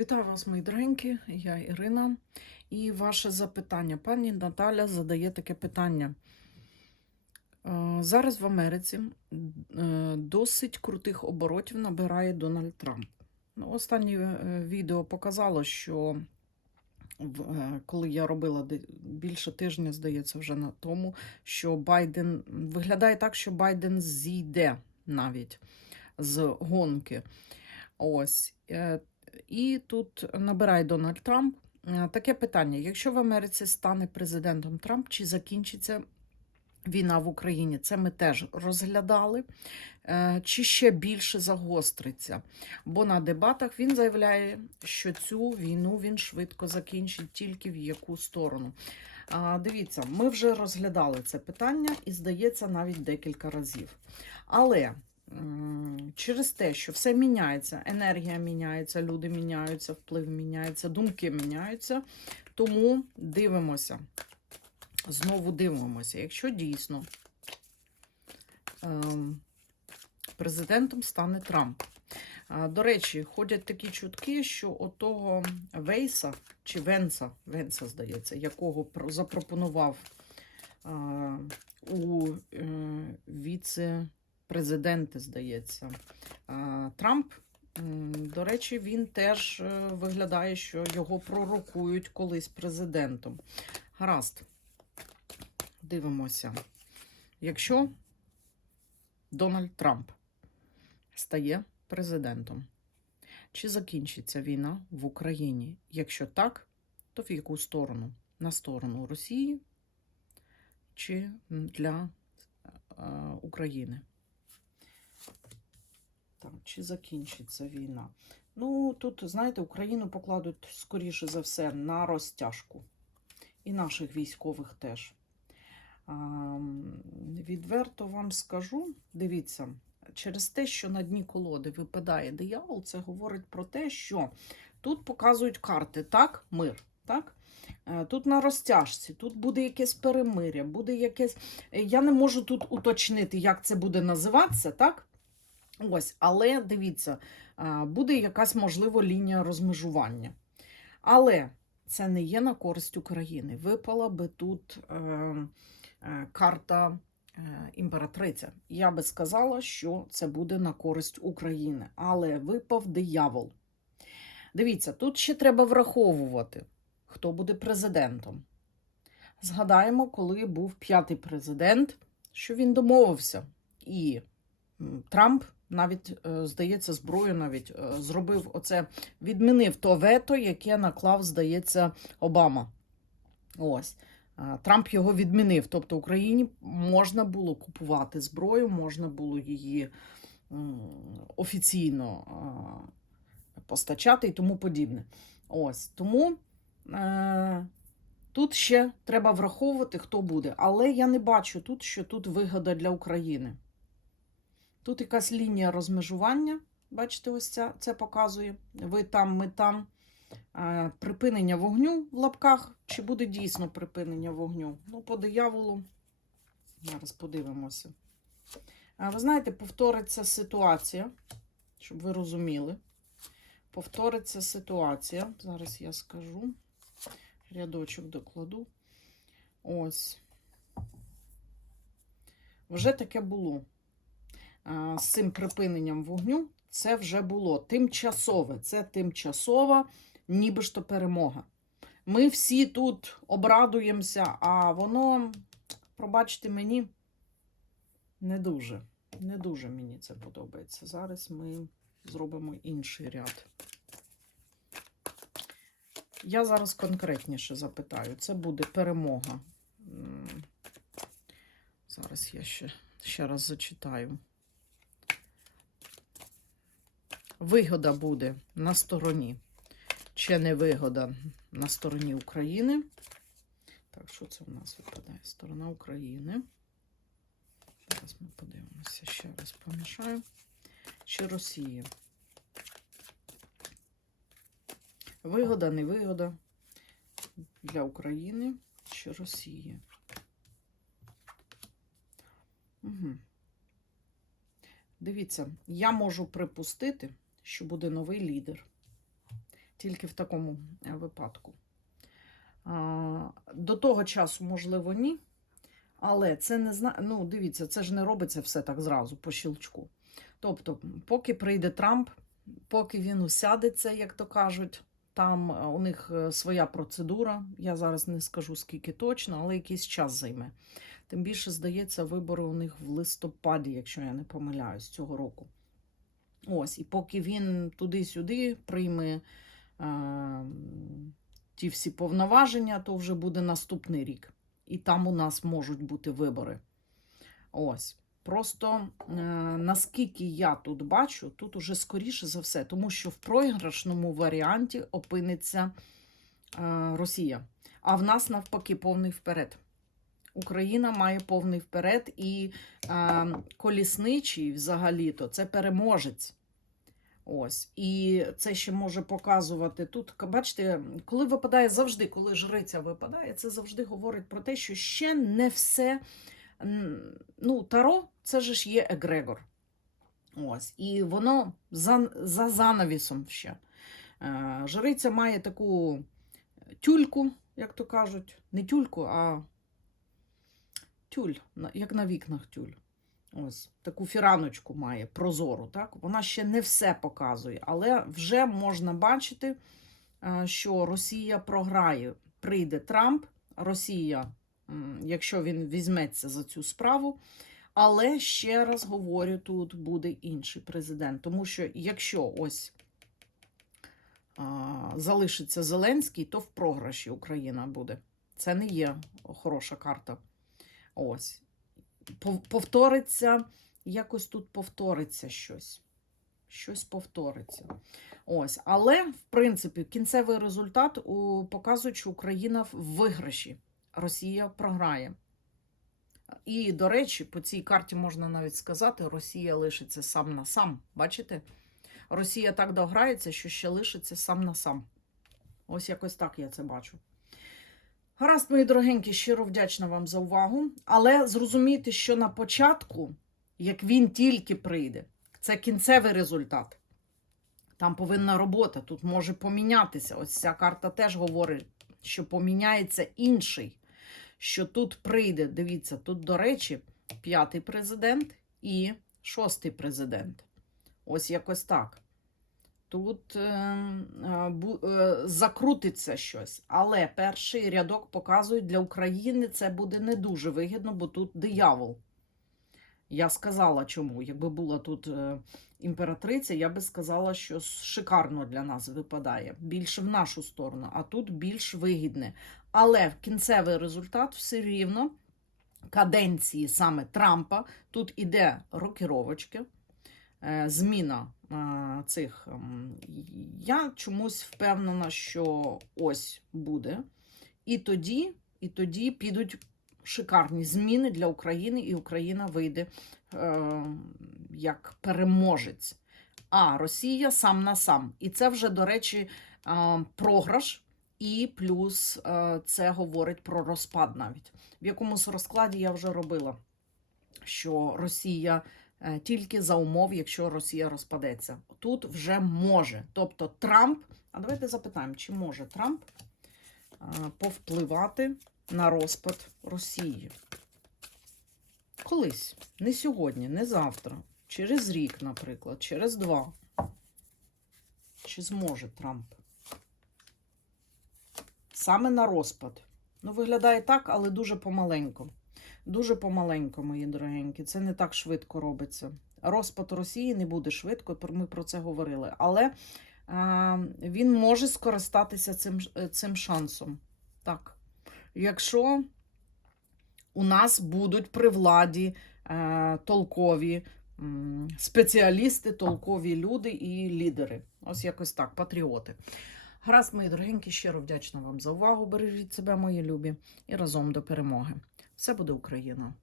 Вітаю вас, мої доренькі, я Ірина. І ваше запитання. Пані Наталя задає таке питання. Е, Зараз в Америці е, досить крутих оборотів набирає Дональд Трамп. Ну, Останнє е, відео показало, що коли я робила більше тижня, здається, вже на тому, що Байден виглядає так, що Байден зійде навіть з гонки. Ось. І тут набирає Дональд Трамп. Е, Таке питання: якщо в Америці стане президентом Трамп, чи закінчиться війна в Україні? Це ми теж розглядали. Е, Чи ще більше загостриться? Бо на дебатах він заявляє, що цю війну він швидко закінчить тільки в яку сторону. Дивіться, ми вже розглядали це питання і, здається, навіть декілька разів. Але через те, що все міняється, енергія міняється, люди міняються, вплив міняється, думки міняються. Тому дивимося. Знову дивимося, якщо дійсно ем, президентом стане Трамп. До речі, ходять такі чутки, що отого Вейса чи Венса, Венса, здається, якого запропонував у е, віце-президенти, здається, Трамп. До речі, він теж е, виглядає, що його пророкують колись президентом. Гаразд. Дивимося. Якщо Дональд Трамп стає президентом, чи закінчиться війна в Україні? Якщо так, то в яку сторону? На сторону Росії чи для е, України? Так, чи закінчиться війна? Ну, тут, знаєте, Україну покладуть, скоріше за все, на розтяжку. І наших військових теж. А, відверто вам скажу, дивіться, через те, що на дні колоди випадає диявол, це говорить про те, що тут показують карти, так, мир, так? Е, Тут на розтяжці, тут буде якесь перемиря, буде якесь. Я не можу тут уточнити, як це буде називатися, так? Ось, але дивіться, буде якась, можливо, лінія розмежування. Але це не є на користь України. Випала би тут е, е, карта е, імператриця. Я би сказала, що це буде на користь України. Але випав диявол. Дивіться, тут ще треба враховувати, хто буде президентом. Згадаємо, коли був п'ятий президент, що він домовився. І Трамп навіть, е, здається, зброю навіть е, зробив оце, відмінив то вето, яке наклав, здається, Обама. Ось. Трамп його відмінив. Тобто Україні можна було купувати зброю, можна було її офіційно постачати і тому подібне. Ось. Тому е, тут ще треба враховувати, хто буде. Але я не бачу тут, що тут вигода для України. Тут якась лінія розмежування. Бачите, ось ця, це показує. Ви там, ми там. Припинення вогню в лапках. Чи буде дійсно припинення вогню? Ну, по дияволу. Зараз подивимося. Ви знаєте, повториться ситуація, щоб ви розуміли. Повториться ситуація. Зараз я скажу. Рядочок докладу. Ось. Вже таке було. А, З цим припиненням вогню це вже було тимчасове. Це тимчасова, ніби ж то перемога. Ми всі тут обрадуємося, а воно, пробачте мені, не дуже. Не дуже мені це подобається. Зараз ми зробимо інший ряд. Я зараз конкретніше запитаю. Це буде перемога. Зараз я ще, ще раз зачитаю. Вигода буде на стороні, чи не вигода на стороні України. Так, що це в нас випадає? Сторона України. Зараз ми подивимося, ще раз помішаю. Чи Росії? Вигода, невигода для України чи Росії? Угу. Дивіться, я можу припустити, що буде новий лідер. Тільки в такому е, випадку. До того часу, можливо, ні. Але це не зна... ну, дивіться, це ж не робиться все так зразу по щелчку. Тобто, поки прийде Трамп, поки він усядеться, як то кажуть, там е, у них е, своя процедура. Я зараз не скажу скільки точно, але якийсь час займе. Тим більше, здається, вибори у них в листопаді, якщо я не помиляюсь, цього року. Ось, і поки він туди-сюди прийме е, ті всі повноваження, то вже буде наступний рік. І там у нас можуть бути вибори. Ось. Просто е, наскільки я тут бачу, тут уже скоріше за все, тому що в програшному варіанті опиниться е, Росія. А в нас навпаки повний вперед. Україна має повний вперед, і е, колісничий взагалі-то це переможець. Ось. І це ще може показувати тут. Бачите, коли випадає завжди, коли жриця випадає, це завжди говорить про те, що ще не все. Ну, Таро це ж є егрегор. Ось. І воно за, за занавісом ще. Е, Жриця має таку тюльку, як то кажуть, не тюльку, а тюль, як на вікнах тюль. Ось таку фіраночку має прозору. Так? Вона ще не все показує, але вже можна бачити, е, що Росія програє. Прийде Трамп, Росія, якщо він візьметься за цю справу. Але ще раз говорю, тут буде інший президент. Тому що якщо ось а, залишиться Зеленський, то в програші Україна буде. Це не є хороша карта. Ось. Повториться, якось тут повториться щось. Щось повториться. Ось. Але, в принципі, кінцевий результат показує, що Україна в виграші. Росія програє. І, до речі, по цій карті можна навіть сказати, Росія лишиться сам на сам. Бачите? Росія так дограється, що ще лишиться сам на сам. Ось якось так я це бачу. Гаразд, мої дорогенькі, щиро вдячна вам за увагу. Але зрозумійте, що на початку, як він тільки прийде, це кінцевий результат. Там повинна робота, тут може помінятися. Ось ця карта теж говорить, що поміняється інший. Що тут прийде, дивіться, тут, до речі, п'ятий президент і шостий президент. Ось якось так. Тут е, е, е, закрутиться щось. Але перший рядок показує, для України це буде не дуже вигідно, бо тут диявол. Я сказала чому. Якби була тут е, імператриця, я би сказала, що шикарно для нас випадає. Більше в нашу сторону, а тут більш вигідне. Але кінцевий результат все рівно каденції саме Трампа. Тут іде рокіровочки, зміна е, цих. ем, Я чомусь впевнена, що ось буде. І тоді, і тоді підуть шикарні зміни для України, і Україна вийде е, як переможець. А Росія сам на сам. І це вже, до речі, е, програш. І плюс е, це говорить про розпад навіть. В якомусь розкладі я вже робила, що Росія е, тільки за умов, якщо Росія розпадеться. Тут вже може. Тобто Трамп, а давайте запитаємо, чи може Трамп е, повпливати на розпад Росії? Колись, не сьогодні, не завтра, через рік, наприклад, через два. Чи зможе Трамп? Саме на розпад. Ну, виглядає так, але дуже помаленько. Дуже помаленько, мої дорогенькі. Це не так швидко робиться. Розпад Росії не буде швидко, ми про це говорили. Але а, він може скористатися цим, е, цим шансом. Так. Якщо у нас будуть при владі е, толкові спеціалісти, толкові люди і лідери. Ось якось так, патріоти. Гаразд, мої дорогенькі, щиро вдячна вам за увагу. Бережіть себе, мої любі, і разом до перемоги. Все буде Україна!